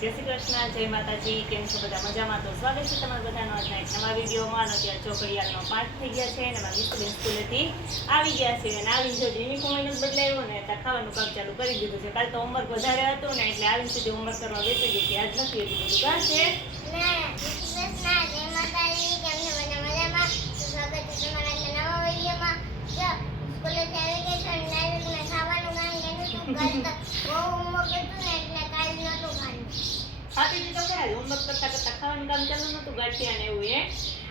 જય શ્રી કૃષ્ણ, જય માતાજી. કેમ છો બધા? મજામાં? તો સ્વાગત છે તમારા બધાનો આજના એક નવા વિડીયોમાં. અત્યારે ચોકડીયાળનો 5 થઈ ગયા છે અને મારી મિસ્ટર સ્કૂલેથી આવી ગયા છે અને આવીને જો યુનિફોર્મ જ બદલાયો ને ત્યાં ખાવાનું કામ ચાલુ કરી દીધું છે. કાલ તો હોમવર્ક વધારે હતું ને એટલે આવીને સીધી હોમવર્ક કરવા બેસી ગઈ હતી. આજ નથી એટલું બધું. કાં છે ખાતી હતી તો ખરા હોમવર્ક કરતા કરતા ખાવાનું કામ ચાલુ નતું. ગાંઠિયા ને એવું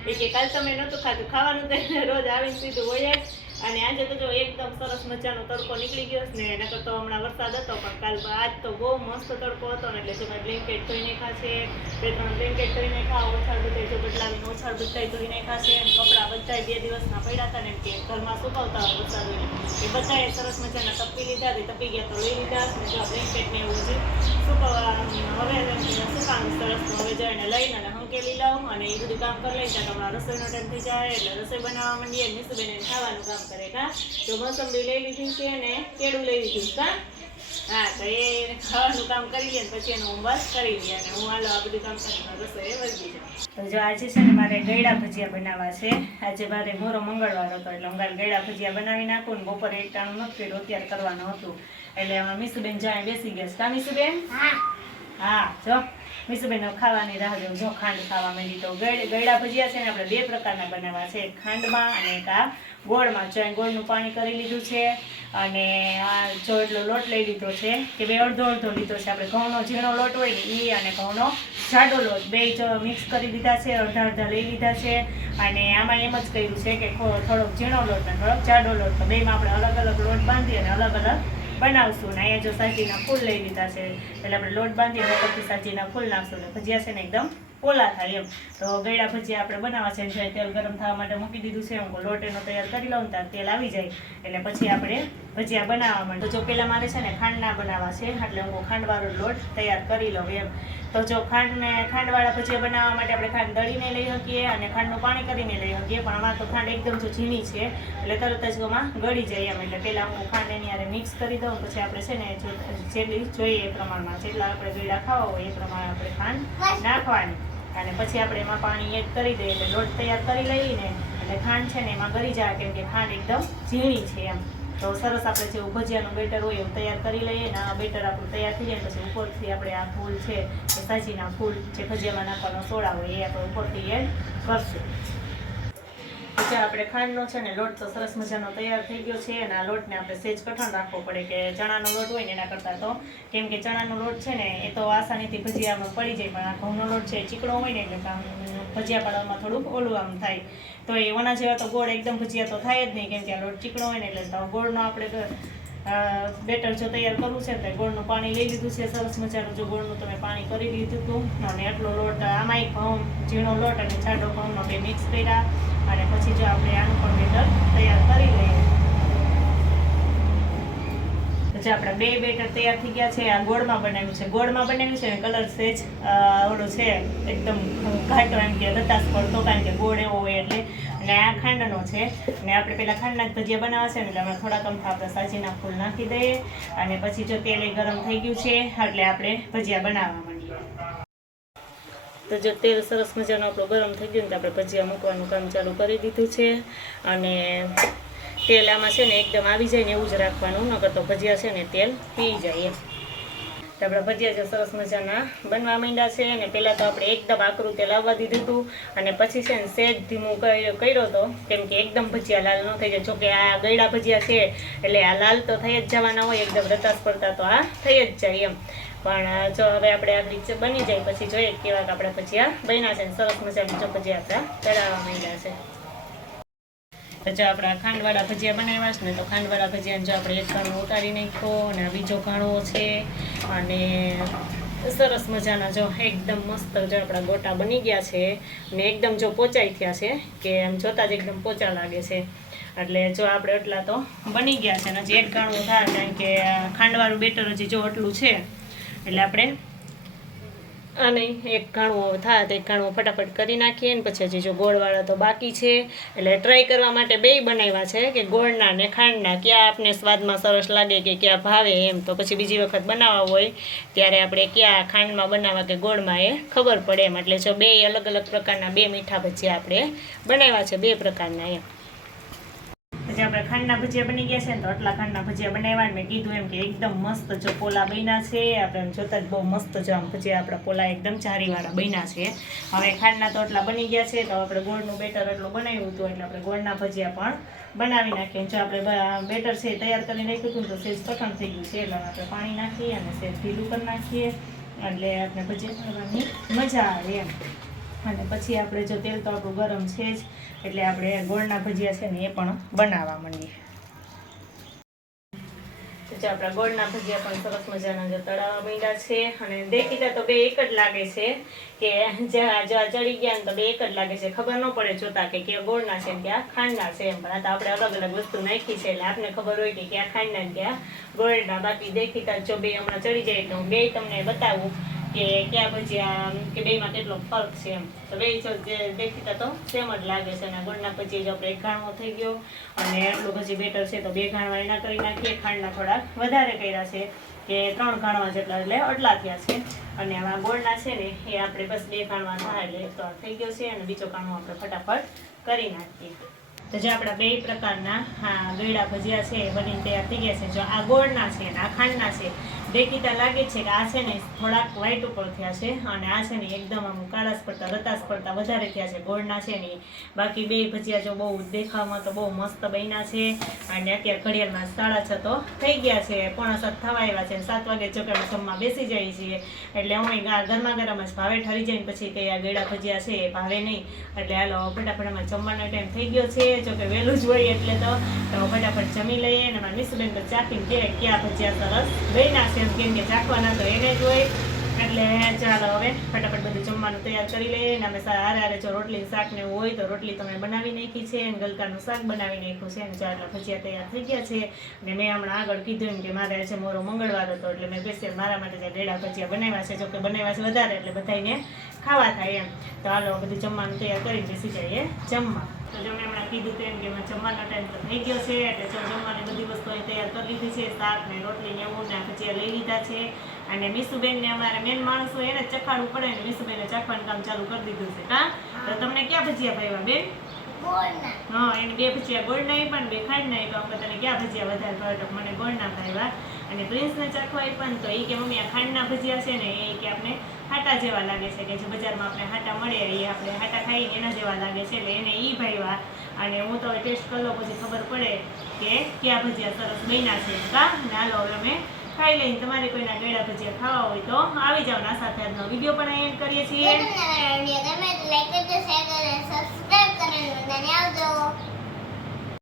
એ કે કાલ તમે નતું ખાધું. ખાવાનું તો રોજ આવીને સીધું હોય જ. અને આજે તો જો એકદમ સરસ મજાનો તડકો નીકળી ગયો ને. નકર તો હમણાં વરસાદ હતો પણ કાલ આજ તો બહુ મસ્ત તડકો હતો ને એટલે જો મેં બ્લેન્કેટ ધોઈ નાખ્યા છે. 2-3 બ્લેન્કેટ ધોઈ નાખ્યા. ઓછાળ બધા જો બદલાવીને ઓછાળ બધા ધોઈ નાખ્યા છે. અને કપડાં બધા 2 દિવસના પડ્યા હતા ને કે ઘરમાં સુકાવતા હોય વરસાદ હોય એ બધાએ સરસ મજાના તપી લીધા. તપી ગયા તો લઈ લીધા ને જો બ્લેન્કેટ ને એવું હજી સુકાવા હવે સુકાનું સરસ હવે જઈને લઈને અને હંકેલી લાવું અને એ બધું કામ કરી લઈ ત્યાં હમણાં રસોઈનો ટાઈમ થઈ જાય એટલે રસોઈ બનાવવા માંડીએ. મિસુબેન ખાવાનું કામ કરે કા જો મોસંબી લઈ લીધી છે ને કેળું લઈ લીધું કા હા તો એ ખાવાનું કામ કરી લે પછી એનું હોમવર્ક કરી લે અને હું હાલો આ બધું કામ કરીને રસોઈ વળગી જાય. તો જો આજે છે ને મારે ગળ્યા ભજીયા બનાવવા છે. આજે મારે મોરો મંગળવાર હતો એટલે હું ગળ્યા ભજીયા બનાવી નાખું ને બપોરે એક ટાણું નથી કર્યું અત્યારે કરવાનું હતું એટલે મિસુબેન જાય બેસી ગયા. કા મિસુબેન? હા જો મિસુબેન ખાવાની રાહ જોઉં. જો ખાંડ ખાવા માંડી તો ગળ્યા ભજીયા છે ને આપણે 2 પ્રકારના બનાવવા છે. એક ખાંડમાં અને એક આ ગોળમાં. જો ગોળનું પાણી કરી લીધું છે અને આ જો એટલો લોટ લઈ લીધો છે કે બે અડધો લીધો છે. આપણે ઘઉંનો ઝીણો લોટ હોય ને એ અને ઘઉંનો જાડો લોટ બે જો મિક્સ કરી દીધા છે. અડધા લઈ લીધા છે અને આમાં એમ જ કર્યું છે કે થોડોક ઝીણો લોટ ને થોડોક જાડો લોટ તો બેમાં આપણે અલગ અલગ લોટ બાંધી અને અલગ અલગ બનાવશું. ને અહીંયા જો સાચીના ફૂલ લઈ લીધા છે એટલે આપણે લોટ બાંધીને ઉપરથી સાચીના ફૂલ નાખશું ને ભજીયા છે ને એકદમ પોલા થાય એમ. તો ગળ્યા ભજીયા આપણે બનાવવા છે જે તેલ ગરમ થવા માટે મૂકી દીધું છે. હું લોટ એનો તૈયાર કરી લઉં ત્યાં તેલ આવી જાય એટલે પછી આપણે ભજીયા બનાવવા માંડે. તો જો પહેલાં મારે છે ને ખાંડના બનાવવા છે એટલે હું ખાંડવાળો લોટ તૈયાર કરી લઉં એમ. તો જો ખાંડવાળા ભજીયા બનાવવા માટે આપણે ખાંડ દળીને લઈ શકીએ અને ખાંડનું પાણી કરીને લઈ શકીએ પણ આમાં તો ખાંડ એકદમ જો ઝીણી છે એટલે તરત જ એમાં ગળી જાય એમ. એટલે પહેલાં હું ખાંડ એની હારે મિક્સ કરી દઉં પછી આપણે છે ને જેટલી જોઈએ એ પ્રમાણમાં જેટલા આપણે ગળ્યા ખાવા હોય એ પ્રમાણે આપણે ખાંડ નાખવાની અને પછી આપણે એમાં પાણી એડ કરી દઈએ એટલે લોટ તૈયાર કરી લઈએ ને એટલે ખાંડ છે ને એમાં ગળી જાય કેમ કે ખાંડ એકદમ ઝીણી છે એમ. તો સરસ આપણે જેવું ભજીયાનું બેટર હોય એવું તૈયાર કરી લઈએ ને આ બેટર આપણું તૈયાર થઈ જાય પછી ઉપરથી આપણે આ ફૂલ છે એ સાચીના ફૂલ જે ભજીયામાં નાખવાનો સોડા હોય એ આપણે ઉપરથી એડ કરશું. પછી આપણે ખાંડનો છે ને લોટ તો સરસ મજાનો તૈયાર થઈ ગયો છે અને આ લોટને આપણે સેજ કઠણ રાખવો પડે કે ચણાનો લોટ હોય ને એના કરતાં તો કેમ કે ચણાનો લોટ છે ને એ તો આસાનીથી ભજીયામાં પડી જાય પણ આ ઘઉંનો લોટ છે ચીકણો હોય ને એટલે ભજીયા પાડવામાં થોડુંક ઓલું આમ થાય. તો એ ઓના જેવા તો ગોળ એકદમ ભજીયા તો થાય જ નહીં કેમ કે આ લોટ ચીકણો હોય ને એટલે તો ગોળનો આપણે બેટર જો તૈયાર કરવું છે તો ગોળનું પાણી લઈ લીધું છે સરસ મજાનું. જો ગોળનું તમે પાણી કરી લીધું હતું અને એટલો લોટ આમાં એક ઘઉં ઝીણો લોટ અને જાડો ઘઉંનો બે મિક્સ કર્યા અને પછી જો આપણે આનું પણ બેટર તૈયાર કરી લઈએ. પછી આપણા 2 બેટર તૈયાર થઈ ગયા છે. આ ગોળમાં બનાવ્યું છે ને કલર સેજ ઓળો છે એકદમ ઘાટો એમ કે રતાસ પડતો કારણ કે ગોળ એવો હોય એટલે અને આ ખાંડનો છે ને આપણે પહેલાં ખાંડના જ ભજીયા બનાવવા છે ને એટલે અમે થોડા કમથા આપણે સાચીના ફૂલ નાખી દઈએ અને પછી જો તેલ ગરમ થઈ ગયું છે એટલે આપણે ભજીયા બનાવવા માંડીએ. તો જો તેલ સરસ મજાનું આપણું ગરમ થઈ ગયું ને તો આપણે ભજીયા મૂકવાનું કામ ચાલુ કરી દીધું છે અને તેલ આમાં છે ને એકદમ આવી જાય ને એવું જ રાખવાનું નકર તો ભજીયા છે ને તેલ પી જાય એમ. તો આપણા ભજીયા જે સરસ મજાના બનવા માંડ્યા છે અને પહેલાં તો આપણે એકદમ આકરું તેલ આવવા દીધું હતું અને પછી છે ને સેજ ધીમું કર્યો હતો કેમ કે એકદમ ભજીયા લાલ ન થઈ જાય. જોકે આ ગળ્યા ભજીયા છે એટલે આ લાલ તો થઈ જ જવાના હોય એકદમ રતાસ પડતા તો આ થઈ જ જાય એમ. પણ જો હવે આપણે આ રીતે બની જાય પછી જોઈએ કેવા આપણે ભજીયા બન્યા છે ને સરસ મજાના જો ભજીયા આપણા તળાવવા માંડ્યા છે. તો જો આપણા ખાંડવાળા ભજીયા બનાવ્યા છે ને તો ખાંડવાળા ભજીયાને જો આપણે એક ઘાણો ઉતારી નાખ્યો અને આ બીજો ઘાણો છે અને સરસ મજાના જો એકદમ મસ્ત જો આપણા ગોટા બની ગયા છે ને એકદમ જો પોચાઈ થયા છે કે આમ જોતાં જ એકદમ પોચા લાગે છે. એટલે જો આપણે એટલા તો બની ગયા છે ને હજી એક ઘાણું થાય કારણ કે ખાંડવાળું બેટર હજી જો એટલું છે એટલે આપણે અને એક ઘાણું થાય તો એક ઘાણું ફટાફટ કરી નાખીએ ને પછી હજી જો ગોળવાળા તો બાકી છે એટલે ટ્રાય કરવા માટે બેય બનાવ્યા છે કે ગોળના ને ખાંડના ક્યાં આપને સ્વાદમાં સરસ લાગે કે ક્યાં ભાવે એમ તો પછી બીજી વખત બનાવવા હોય ત્યારે આપણે ક્યાં ખાંડમાં બનાવવા કે ગોળમાં એ ખબર પડે એમ એટલે જો બે અલગ અલગ પ્રકારના બે મીઠા ભજીયા આપણે બનાવ્યા છે બે પ્રકારના એમ પછી આપણે ખાંડના ભજીયા બની ગયા છે ને તો આટલા ખાંડના ભજીયા બનાવ્યા મેં કીધું એમ કે એકદમ મસ્ત જો પોલા બન્યા છે આપણે જોતા જ બહુ મસ્ત જો આમ ભજીયા આપણા પોલા એકદમ ચારીવાળા બન્યા છે હવે ખાંડના તો આટલા બની ગયા છે તો આપણે ગોળનું બેટર એટલું બનાવ્યું હતું એટલે આપણે ગોળના ભજીયા પણ બનાવી નાખીએ જો આપણે બેટર છે તૈયાર કરી નાખ્યું હતું તો સેજ કઠણ થઈ ગયું છે એટલે આપણે પાણી નાખીએ અને સેજ ઢીલું કરી નાખીએ એટલે આપણે ભજીયા કરવાની મજા આવે એમ અને પછી આપણે જો તેલ તો આપણું ગરમ છે જ એટલે આપણે ગોળના ભજીયા છે ને એ પણ બનાવવા માંડીએ તો જો આપણા ગોળના ભજીયા પણ સરસ મજાના જો તળાવવા માંડ્યા છે અને દેખીતા તો બે એક જ લાગે છે કે જ્યાં ચડી ગયા ને તો બે એક જ લાગે છે ખબર ન પડે જોતા કે ક્યાં ગોળના છે ને ક્યાં ખાંડના છે એમ પણ આ તો આપણે અલગ અલગ વસ્તુ નાખી છે એટલે આપને ખબર હોય કે ક્યાં ખાંડના ને ક્યાં ગોળના બાકી દેખીતા જો બે હમણાં ચડી જાય તો હું બે તમને બતાવું કે ક્યાં ભજીયા કે બેમાં કેટલો ફરક છે એમ તો બે દેખીતા તો સેમ જ લાગે છે અને ગોળના ભજીયા જો આપણે એક ઘાણવો થઈ ગયો અને આટલું ભજી બેટર છે તો બે ઘાણવા એના કરી નાખીએ ખાંડના થોડાક વધારે કર્યા છે કે 3 ઘાણવા જેટલા એટલે આટલા થયા છે અને આમાં ગોળના છે ને એ આપણે બસ 2 ઘાણવા થાય એટલે તો થઈ ગયો છે અને બીજો ઘાણવો આપણે ફટાફટ કરી નાખીએ તો જે આપણા બે પ્રકારના ગળ્યા ભજીયા છે એ બનીને તૈયાર થઈ ગયા છે જો આ ગોળના છે અને આ ખાંડના છે દેખીતા લાગે છે કે આ છે ને થોડાક વ્હાઈટ ઉપર થયા છે અને આ છે ને એકદમ આમ કાળાશ પડતા રતાશ પડતા વધારે થયા છે ગોળના છે ને બાકી બે ભજીયા જો બહુ દેખાવમાં તો બહુ મસ્ત બન્યા છે અને અત્યારે ઘડિયાળમાં 6:30 તો થઈ ગયા છે 6:45 થવા આવ્યા છે 7 વાગે જો કે અમે જમવા બેસી જઈએ છીએ એટલે અમે ગરમા ગરમ જ ભાવે ઠરી જાય ને પછી કે આ ગળ્યા ભજીયા છે એ ભાવે નહીં એટલે હાલો ફટાફટ અમારે જમવાનો ટાઈમ થઈ ગયો છે જો કે વહેલું જ હોય એટલે તો ફટાફટ જમી લઈએ અને મારા મિસુબેન તો ચાખીને કે ક્યાં ભજીયા સરસ બન્યા છે કેમ કે ચાખવાના તો એને જ હોય એટલે ચાલો હવે ફટાફટ બધું જમવાનું તૈયાર કરી લઈએ અને અમે હારે જો રોટલી શાક ને એવું હોય તો રોટલી તમે બનાવી નાખી છે અને ગલકાનું શાક બનાવી નાખ્યું છે અને ચાલો ભજીયા તૈયાર થઈ ગયા છે અને મેં હમણાં આગળ કીધું એમ કે મારે આજે મોરો મંગળવાર હતો એટલે મેં સ્પેશિયલ મારા માટે જે ગળ્યા ભજીયા બનાવ્યા છે જો કે બનાવ્યા છે વધારે એટલે બધાને ખાવા થાય એમ તો હાલો બધું જમવાનું તૈયાર કરીને બેસી જઈએ જમવા તો જો મેં હમણાં કીધું તેમ કે જમવાનો ટાઈમ તો થઈ ગયો છે એટલે જો જમવાની બધી વસ્તુઓ તૈયાર કરી લીધી છે શાક ને રોટલી ને એવું ને ભજીયા લઈ લીધા છે અને મીસુબેન ને અમારે મેન માણસ હોય એને ચખાડવું પડે ને મીસુબેને ચાખવાનું કામ ચાલુ કરી દીધું છે હા તો તમને ક્યાં ભજીયા ભાવ્યા બેન હા એને બે ભજીયા ગોળના પણ બે ખાંડના તો આપણે તને ક્યાં ભજીયા વધારે ભાવે તો મને ગોળના ભાવ્યા અને પ્રિન્સને ચાખવા પણ તો એ કે મમ્મી આ ખાંડના ભજીયા છે ને એ કે આપણે હાટા જેવા લાગે છે કે જે બજારમાં આપણે હાટા મળે એ આપણે હાટા ખાઈએ એના જેવા લાગે છે એટલે એને એ ભાવ્યા અને હું તો ટેસ્ટ કરી લો પછી ખબર પડે કે ક્યાં ભજીયા સરસ બન્યા છે કા હાલો હવે અમે ખાઈ લઈને તમારે કોઈના ગળ્યા ભજીયા ખાવા હોય તો આવી જાવ ના સાથે આજનો વિડીયો પણ એન્ડ કરીએ છીએ.